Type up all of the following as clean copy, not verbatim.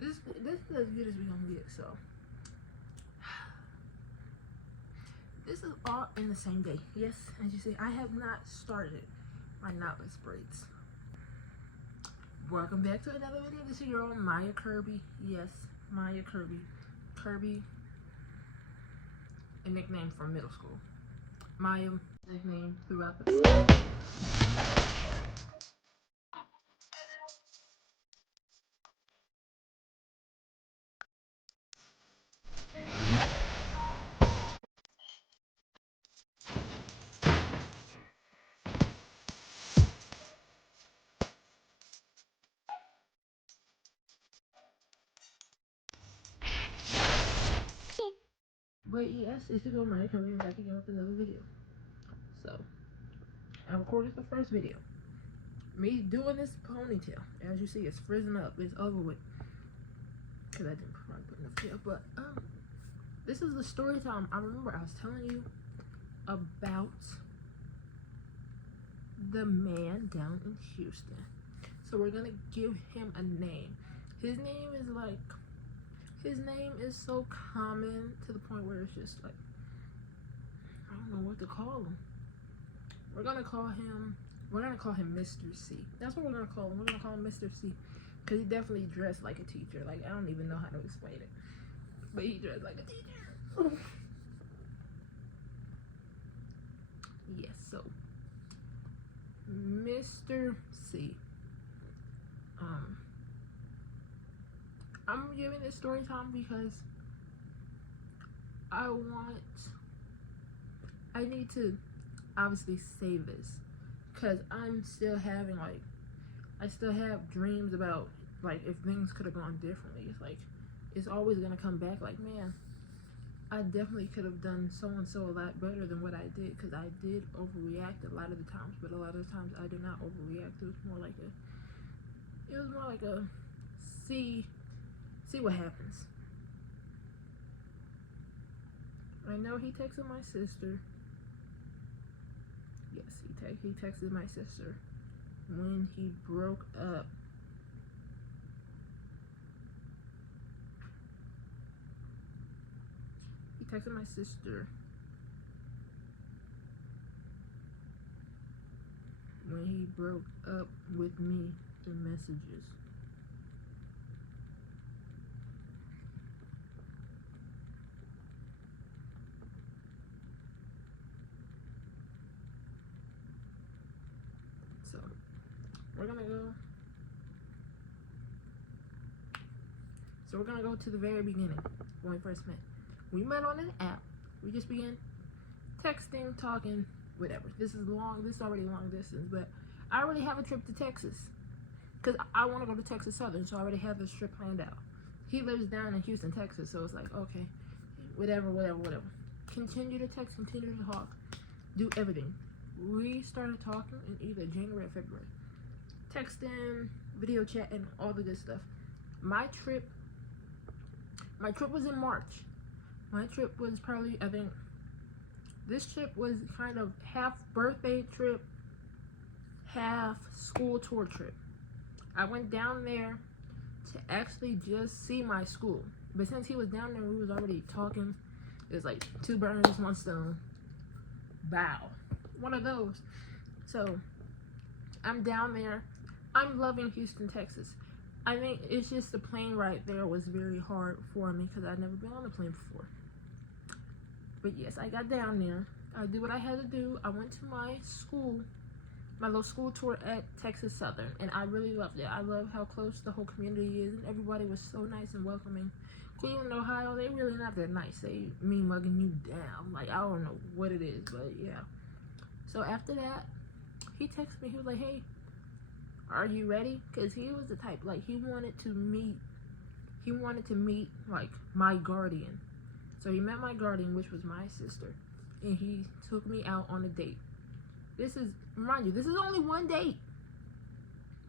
This is as good as we gonna get. So this is all in the same day. Yes, as you see, I have not started my knotless braids. Welcome back to another video. This is your own Maya Kirby. Yes, Maya Kirby. Kirby, a nickname from middle school. Maya, nickname throughout the But yes, it's your girl Maya coming back again with another video. So, I recorded the first video. Me doing this ponytail. As you see, it's frizzing up. It's over with. Because I didn't probably put enough tail. But, this is the story time. I remember I was telling you about the man down in Houston. So we're gonna give him a name. His name is so common to the point where it's just like, I don't know what to call him. We're gonna call him Mr. C. That's what we're gonna call him. We're gonna call him Mr. C. Because he definitely dressed like a teacher. Like, I don't even know how to explain it. But he dressed like a teacher. Yes, so Mr. C. I'm giving this story time because I need to obviously save this, because I'm still having I still have dreams about if things could have gone differently. It's like, it's always gonna come back like, man, I definitely could have done so and so a lot better than what I did, because I did overreact a lot of the times, but a lot of the times I did not overreact. It was more like a see what happens. I know he texted my sister. Yes, he texted my sister when he broke up. He texted my sister when he broke up with me in messages. So we're gonna go to the very beginning when we first met. We met on an app. We just began texting, talking, whatever. This is already long distance, but I already have a trip to Texas because I want to go to Texas Southern, so I already have this trip planned out. He lives down in Houston, Texas, so it's like, okay, whatever. Continue to text, continue to talk, do everything. We started talking in either January or February. Texting, video chat, and all the good stuff. My trip was in March. My trip was probably, I think, this trip was kind of half birthday trip, half school tour trip. I went down there to actually just see my school. But since he was down there, we was already talking. It was like 2 birds, 1 stone. Bow. One of those. So, I'm down there. I'm loving Houston, Texas. I think it's just the plane ride there was very hard for me because I'd never been on a plane before. But yes, I got down there. I did what I had to do. I went to my school, my little school tour at Texas Southern, and I really loved it. I love how close the whole community is, and everybody was so nice and welcoming. Cleveland, Ohio, they really not that nice. They mean mugging you down. Like, I don't know what it is, but yeah. So after that, he texted me. He was like, hey, are you ready? Because he was the type, like, he wanted to meet like my guardian. So he met my guardian, which was my sister, and he took me out on a date. Mind you, this is only one date.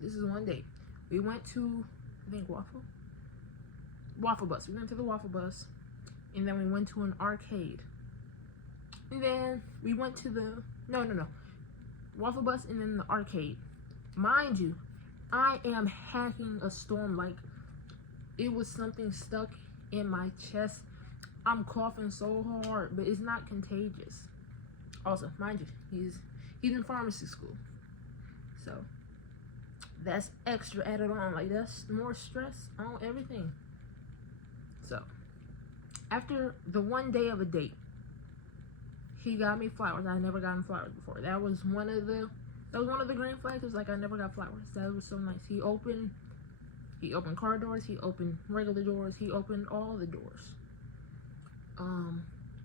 This is one date. We went to, I think, Waffle Bus. We went to the Waffle Bus, and then we went to an arcade. And then we went to the, no. Waffle Bus and then the arcade. Mind you, I am hacking a storm like it was something stuck in my chest. I'm coughing so hard, but it's not contagious. Also, mind you, he's in pharmacy school, so that's extra added on. Like, that's more stress on everything. So after the one day of a date, he got me flowers. I never gotten flowers before. That was one of the grand flags. It was like, I never got flowers. That was so nice. He opened car doors. He opened regular doors. He opened all the doors.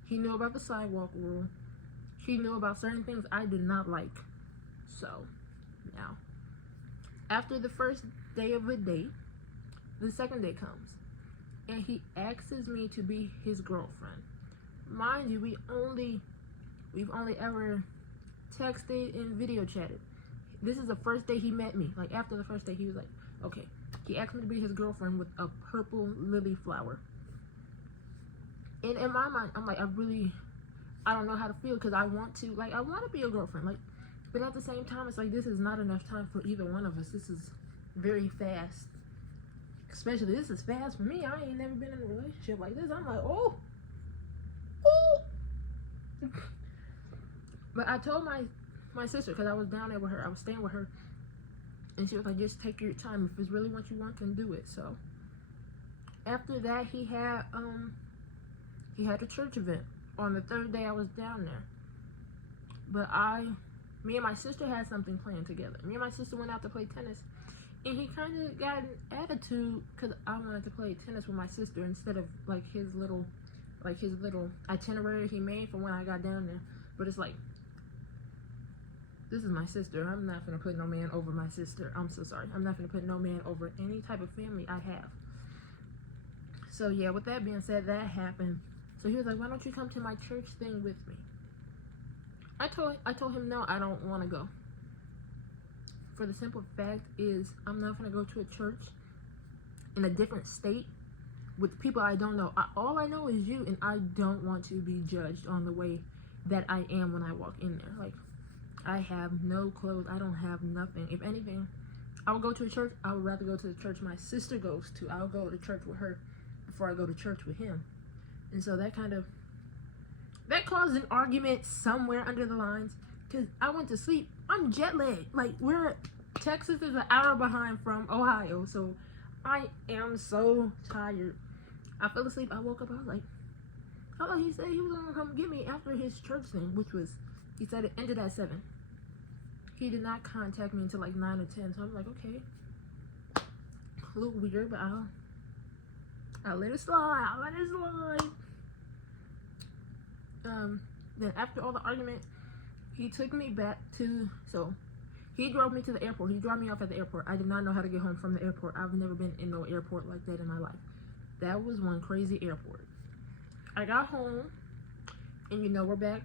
He knew about the sidewalk rule. He knew about certain things I did not like. So now, after the first day of a date, the second day comes, and he asks me to be his girlfriend. Mind you, we've only ever texted and video chatted. This is the first day he met me. Like, after the first day, he was like, okay. He asked me to be his girlfriend with a purple lily flower. And in my mind, I'm like, I don't know how to feel, because I want to be a girlfriend. Like, but at the same time, it's like, this is not enough time for either one of us. This is very fast. Especially, this is fast for me. I ain't never been in a relationship like this. I'm like, oh. But I told my sister, because I was down there with her, I was staying with her, and she was like, just take your time. If it's really what you want, then do it. So after that, he had a church event on the third day I was down there. But me and my sister had something planned together. Me and my sister went out to play tennis, and he kind of got an attitude because I wanted to play tennis with my sister instead of like his little itinerary he made for when I got down there. But it's like, this is my sister. I'm not gonna put no man over my sister. I'm so sorry. I'm not gonna put no man over any type of family I have. So yeah, with that being said, that happened. So he was like, why don't you come to my church thing with me? I told him no, I don't want to go. For the simple fact is, I'm not gonna go to a church in a different state with people I don't know. All I know is you, and I don't want to be judged on the way that I am when I walk in there. Like, I have no clothes. I don't have nothing. If anything, I would go to a church. I would rather go to the church my sister goes to. I'll go to church with her before I go to church with him. And so that caused an argument somewhere under the lines, because I went to sleep. I'm jet lagged. Like, Texas is an hour behind from Ohio, so I am so tired. I fell asleep. I woke up. I was like, oh, he said he was gonna come get me after his church thing, which was, he said it ended at 7. He did not contact me until like 9 or 10, so I'm like, okay, a little weird, but I'll let it slide. Then after all the argument, he took me back to, so he drove me to the airport. He dropped me off at the airport. I did not know how to get home from the airport. I've never been in no airport like that in my life. That was one crazy airport. I got home, and we're back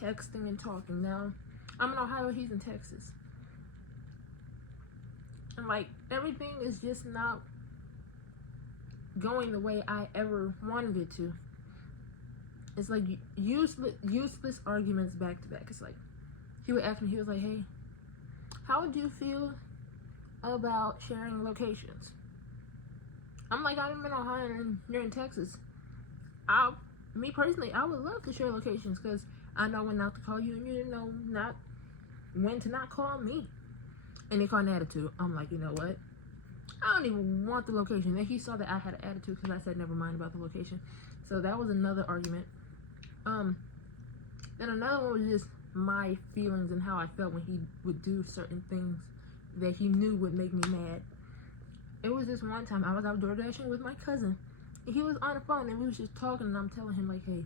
texting and talking. Now, I'm in Ohio, he's in Texas. And like, everything is just not going the way I ever wanted it to. It's like useless arguments back to back. It's like, he would ask me, he was like, hey, how would you feel about sharing locations? I'm like, I'm in Ohio and you're in Texas. Me personally, I would love to share locations, because I know when not to call you, and you know not when to not call me. And they call an attitude. I'm like, you know what? I don't even want the location. Then he saw that I had an attitude because I said never mind about the location. So that was another argument. Then another one was just my feelings and how I felt when he would do certain things that he knew would make me mad. It was this one time I was out door dashing with my cousin. And he was on the phone and we was just talking, and I'm telling him like, hey,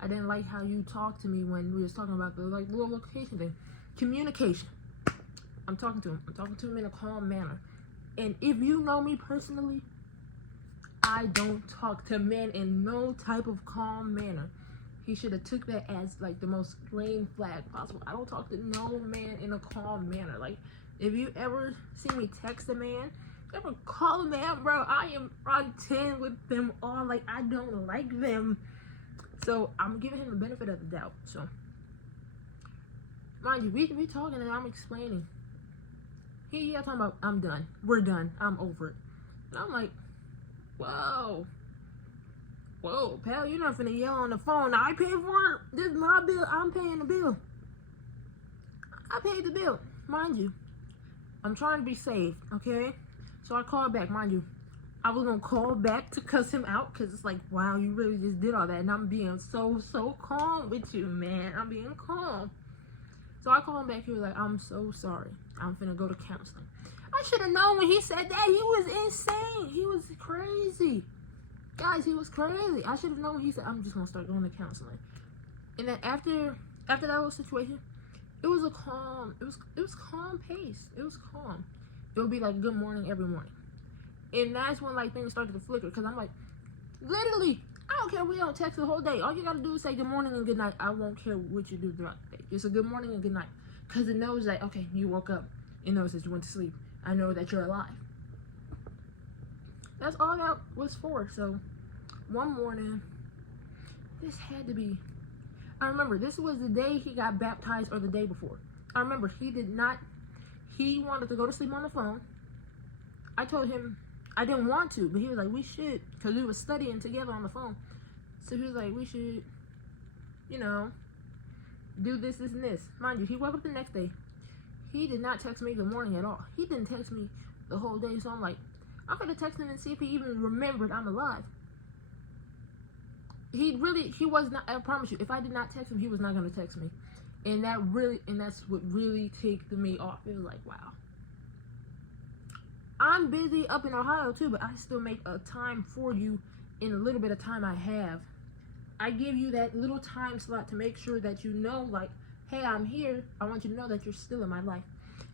I didn't like how you talked to me when we was talking about the like little location thing. Communication. I'm talking to him in a calm manner. And if you know me personally, I don't talk to men in no type of calm manner. He should have took that as like the most green flag possible. I don't talk to no man in a calm manner. Like, if you ever see me text a man, ever call a man, bro, I am on 10 with them all. Like, I don't like them. So I'm giving him the benefit of the doubt. So mind you, we talking and I'm explaining. He talking about, I'm done. We're done. I'm over it. And I'm like, whoa, pal, you're not finna yell on the phone. I paid for it. This is my bill. I'm paying the bill. I paid the bill, mind you. I'm trying to be safe, okay? So I called back, mind you. I was gonna call back to cuss him out because it's like, wow, you really just did all that, and I'm being so calm with you, man. I'm being calm. So I called him back. He was like, I'm so sorry. I'm finna go to counseling. I should have known when he said that. He was insane. He was crazy. Guys, he was crazy. I should have known when he said, I'm just gonna start going to counseling. And then after that whole situation, it was a calm, it was calm pace. It was calm. It would be like good morning every morning. And that's when like things started to flicker, because I'm like, literally, I don't care if we don't text the whole day. All you gotta do is say good morning and good night. I won't care what you do throughout the day. Just a good morning and good night. Because it knows that, okay, you woke up. It knows that you went to sleep. I know that you're alive. That's all that was for. So one morning, this had to be, I remember this was the day he got baptized, or the day before. I remember he wanted to go to sleep on the phone. I told him I didn't want to, but he was like, we should, because we were studying together on the phone. So he was like, we should, you know, do this, and this. Mind you, he woke up the next day. He did not text me good morning at all. He didn't text me the whole day. So I'm like, I'm going to text him and see if he even remembered I'm alive. He was not, I promise you, if I did not text him, he was not going to text me. And that's what really ticked me off. It was like, wow. I'm busy up in Ohio too, but I still make a time for you in a little bit of time I have. I give you that little time slot to make sure that you know, like, hey, I'm here. I want you to know that you're still in my life.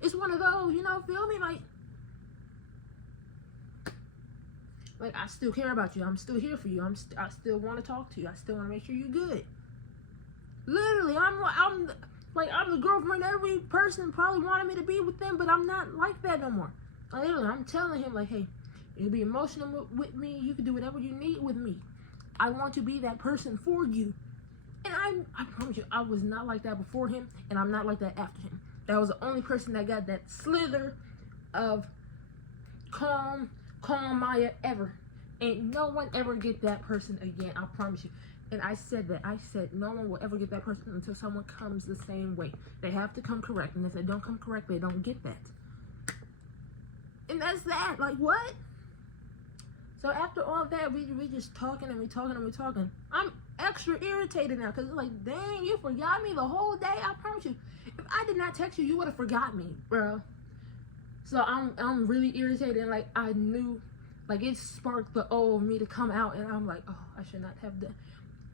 It's one of those, you know, feel me? Like I still care about you. I'm still here for you. I still want to talk to you. I still want to make sure you're good. Literally, I'm the girlfriend every person probably wanted me to be with them, but I'm not like that no more. Literally, I'm telling him, like, hey, you can be emotional with me. You can do whatever you need with me. I want to be that person for you. And I promise you, I was not like that before him, and I'm not like that after him. That was the only person that got that slither of calm Maya ever. Ain't no one ever get that person again, I promise you. And I said that. I said no one will ever get that person until someone comes the same way. They have to come correct. And if they don't come correct, they don't get that. And that's that. Like, what? So after all that, we just talking and we talking. I'm extra irritated now because it's like, dang, you forgot me the whole day. I promise you. If I did not text you, you would have forgot me, bro. So I'm really irritated, and like I knew, like it sparked the of me to come out, and I'm like, oh, I should not have done.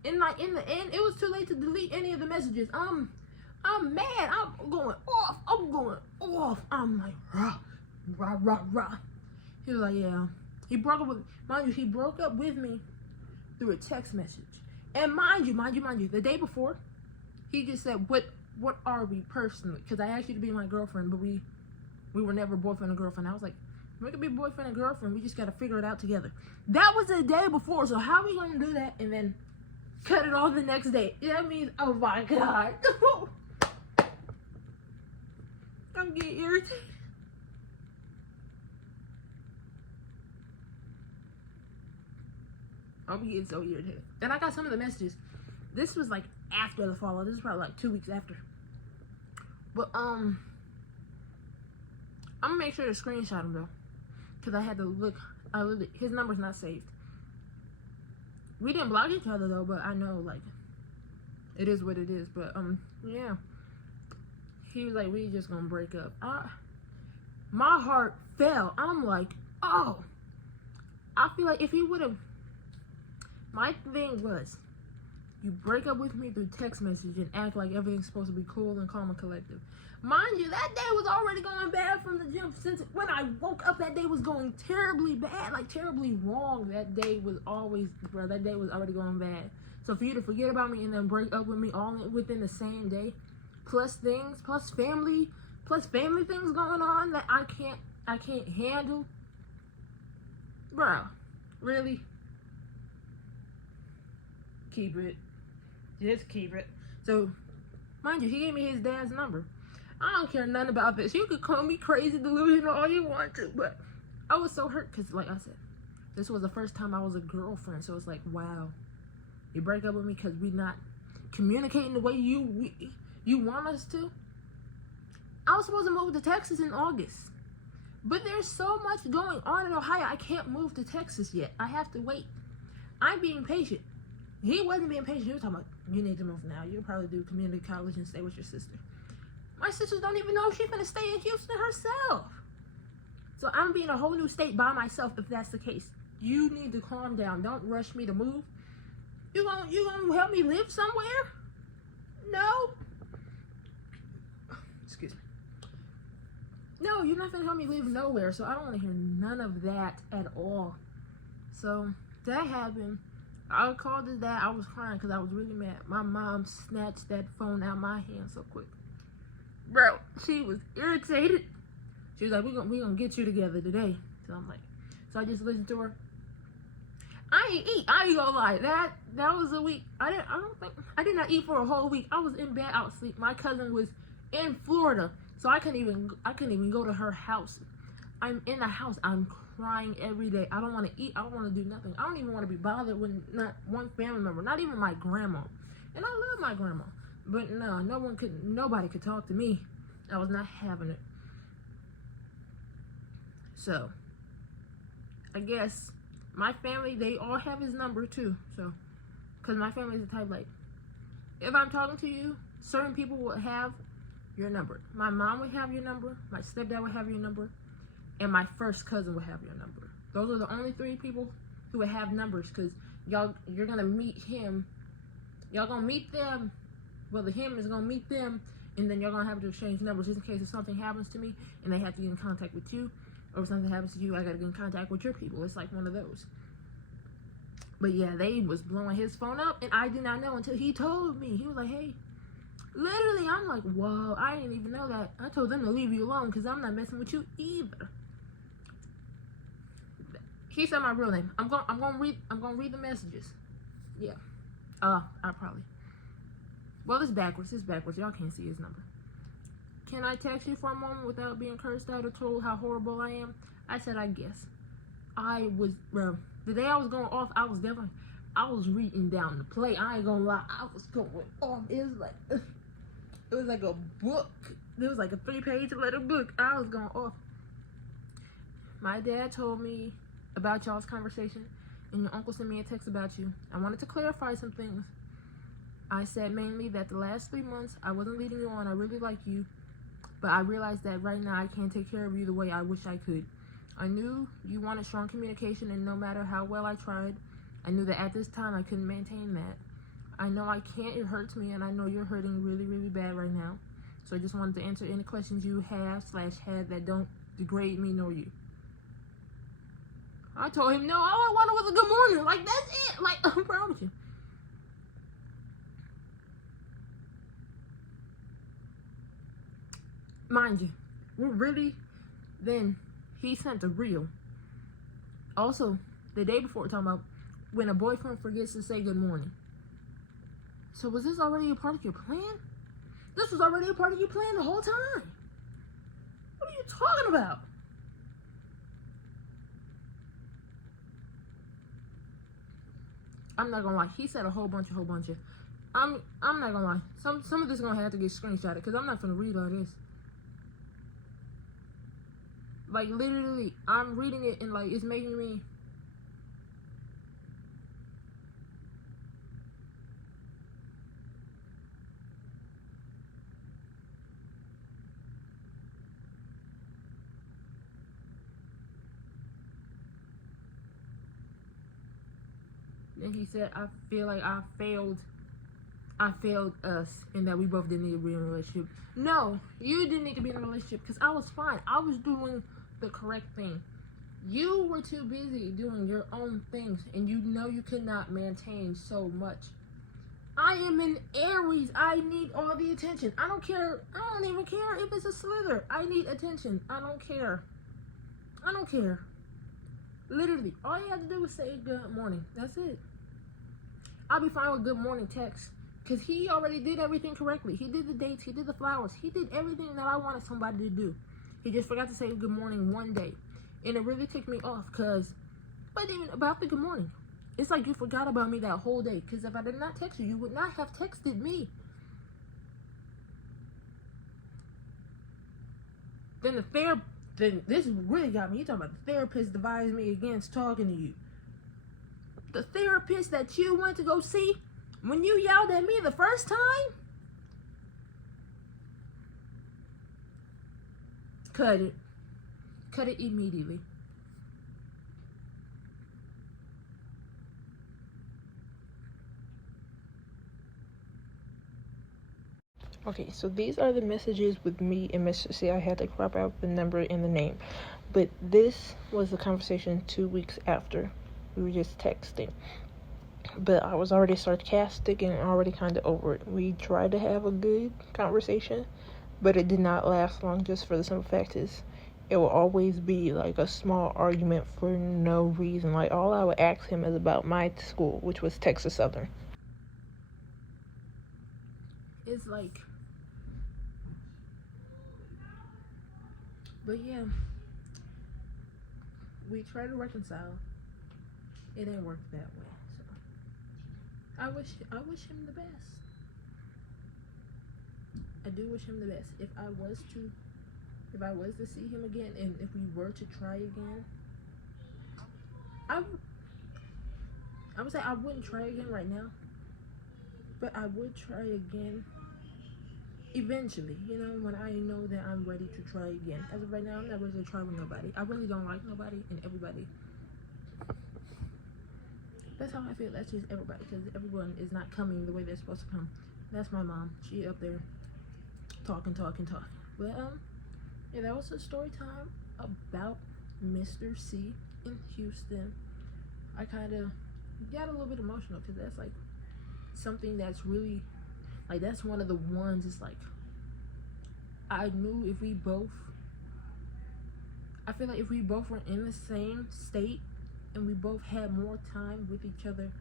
And like in the end, it was too late to delete any of the messages. I'm mad. I'm going off. I'm like, rah. He was like, yeah. He broke up with, mind you, he broke up with me through a text message. And mind you, the day before, he just said, what are we personally? Because I asked you to be my girlfriend, but we were never boyfriend and girlfriend. I was like, we could be boyfriend and girlfriend. We just got to figure it out together. That was the day before. So how are we going to do that and then cut it off the next day? That means, oh my God. I'm getting irritated. I'm getting so irritated. And I got some of the messages. This was like after the fallout. This is probably like 2 weeks after. But I'm gonna make sure to screenshot him though, because I had to look. His number's not saved. We didn't block each other though, but I know like it is what it is. But yeah, he was like, we just gonna break up. My heart fell. I'm like, oh, I feel like if he would have. My thing was, you break up with me through text message and act like everything's supposed to be cool and calm and collective. Mind you, that day was already going bad from the gym. Since when I woke up, that day was going terribly bad, like terribly wrong. That day was already going bad. So for you to forget about me and then break up with me all within the same day, plus family things going on that I can't handle, bro, really? Keep it. Just keep it. So, mind you, he gave me his dad's number. I don't care nothing about this. You could call me crazy, delusional, all you want to, but I was so hurt because, like I said, This was the first time I was a girlfriend, so it's like, wow, you break up with me because we not communicating the way you want us to. I was supposed to move to Texas in August, but there's so much going on in Ohio. I can't move to Texas yet. I have to wait. I'm being patient. He wasn't being patient. He was talking about, you need to move now. You'll probably do community college and stay with your sister. My sisters don't even know if she's going to stay in Houston herself. So I'm being a whole new state by myself if that's the case. You need to calm down. Don't rush me to move. You gonna help me live somewhere? No. Excuse me. No, you're not going to help me live nowhere. So I don't want to hear none of that at all. So that happened. I called his dad. I was crying because I was really mad. My mom snatched that phone out of my hand so quick. Bro, she was irritated. She was like, we gonna get you together today. So I'm like, so I just listened to her. I ain't eat. I ain't gonna lie. That was a week. I did not eat for a whole week. I was in bed out asleep. My cousin was in Florida, so I couldn't even go to her house. I'm in the house. I'm crying every day. I don't want to eat. I don't want to do nothing. I don't even want to be bothered with not one family member, not even my grandma. And I love my grandma, but no, nobody could talk to me. I was not having it. So I guess my family, they all have his number too. So, because my family is the type, like, if I'm talking to you, certain people will have your number. My mom would have your number, my stepdad would have your number, and my first cousin would have your number. Those are the only 3 people who would have numbers, because you're gonna meet him. Y'all gonna meet them. Well, the him is gonna meet them, and then you're gonna have to exchange numbers just in case if something happens to me and they have to get in contact with you, or if something happens to you, I gotta get in contact with your people. It's like one of those. But yeah, they was blowing his phone up, and I did not know until he told me. He was like, hey, literally, I'm like, whoa, I didn't even know that. I told them to leave you alone because I'm not messing with you either. He said my real name. I'm gonna read the messages. Yeah. I probably. Well, it's backwards. Y'all can't see his number. Can I text you for a moment without being cursed out or told how horrible I am? I said, I guess. Bro, the day I was going off, I was reading down the play. I ain't gonna lie. I was going off. It was like a book. It was like a 3-page letter book. I was going off. My dad told me about y'all's conversation, and your uncle sent me a text about you. I wanted to clarify some things. I said mainly that the last 3 months, I wasn't leading you on. I really like you. But I realized that right now I can't take care of you the way I wish I could. I knew you wanted strong communication, and no matter how well I tried, I knew that at this time I couldn't maintain that. I know I can't, it hurts me, and I know you're hurting really, really bad right now. So I just wanted to answer any questions you have/had that don't degrade me nor you. I told him, no, all I wanted was a good morning. Like, that's it. Like, I promise you. Mind you, then he sent a reel. Also, the day before, talking about when a boyfriend forgets to say good morning. So was this already a part of your plan? This was already a part of your plan the whole time. What are you talking about? I'm not gonna lie. He said a whole bunch of. I'm not gonna lie. Some of this is gonna have to get screenshotted because I'm not gonna read all this. Like, literally, I'm reading it and, like, it's making me... Then he said, I feel like I failed us and that we both didn't need to be in a relationship. No, you didn't need to be in a relationship because I was fine. I was doing the correct thing. You were too busy doing your own things, and you know you could not maintain so much. I am an Aries. I need all the attention. I don't care. I don't even care if it's a slither. I need attention. I don't care. Literally, all you have to do is say good morning. That's it. I'll be fine with good morning text. Because he already did everything correctly. He did the dates. He did the flowers. He did everything that I wanted somebody to do. He just forgot to say good morning one day. And it really ticked me off because But even about the good morning, it's like you forgot about me that whole day. Because if I did not text you, you would not have texted me. Then this really got me. You talking about the therapist advised me against talking to you. The therapist that you went to go see, when you yelled at me the first time, cut it. Cut it immediately. Okay, so these are the messages with me and Mr. C. I had to crop out the number and the name. But this was the conversation 2 weeks after. We were just texting. But I was already sarcastic and already kind of over it. We tried to have a good conversation, but it did not last long, just for the simple fact is it will always be like a small argument for no reason. Like, all I would ask him is about my school, which was Texas Southern. It's like, but yeah, we try to reconcile. It didn't work that way. So I wish him the best. I do wish him the best. If I was to see him again, and if we were to try again, I would say I wouldn't try again right now, but I would try again eventually, you know, when I know that I'm ready to try again. As of right now, I'm not ready to try with nobody. I really don't like nobody and everybody. That's how I feel. That's just everybody, because everyone is not coming the way they're supposed to come. That's my mom. She up there talking. But yeah, that was a story time about Mr. C in Houston. I kind of got a little bit emotional because that's like something that's really, like, that's one of the ones. It's like, I knew if we both, I feel like if we both were in the same state and we both had more time with each other,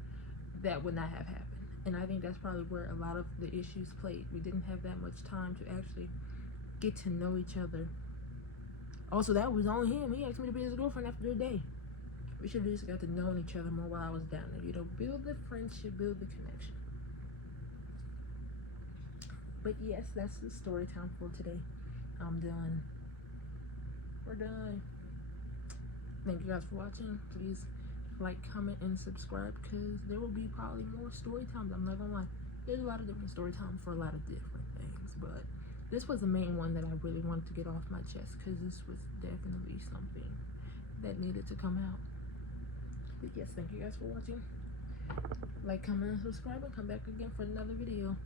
that would not have happened. And I think that's probably where a lot of the issues played. We didn't have that much time to actually get to know each other. Also, that was on him. He asked me to be his girlfriend after a day. We should have just got to know each other more while I was down there. You know, build the friendship, build the connection. But yes, that's the story time for today. I'm done. We're done. Thank you guys for watching. Please like, comment, and subscribe, because there will be probably more story times. I'm not gonna lie. There's a lot of different story times for a lot of different things, but this was the main one that I really wanted to get off my chest, because this was definitely something that needed to come out. But yes, thank you guys for watching. Like, comment, and subscribe, and come back again for another video.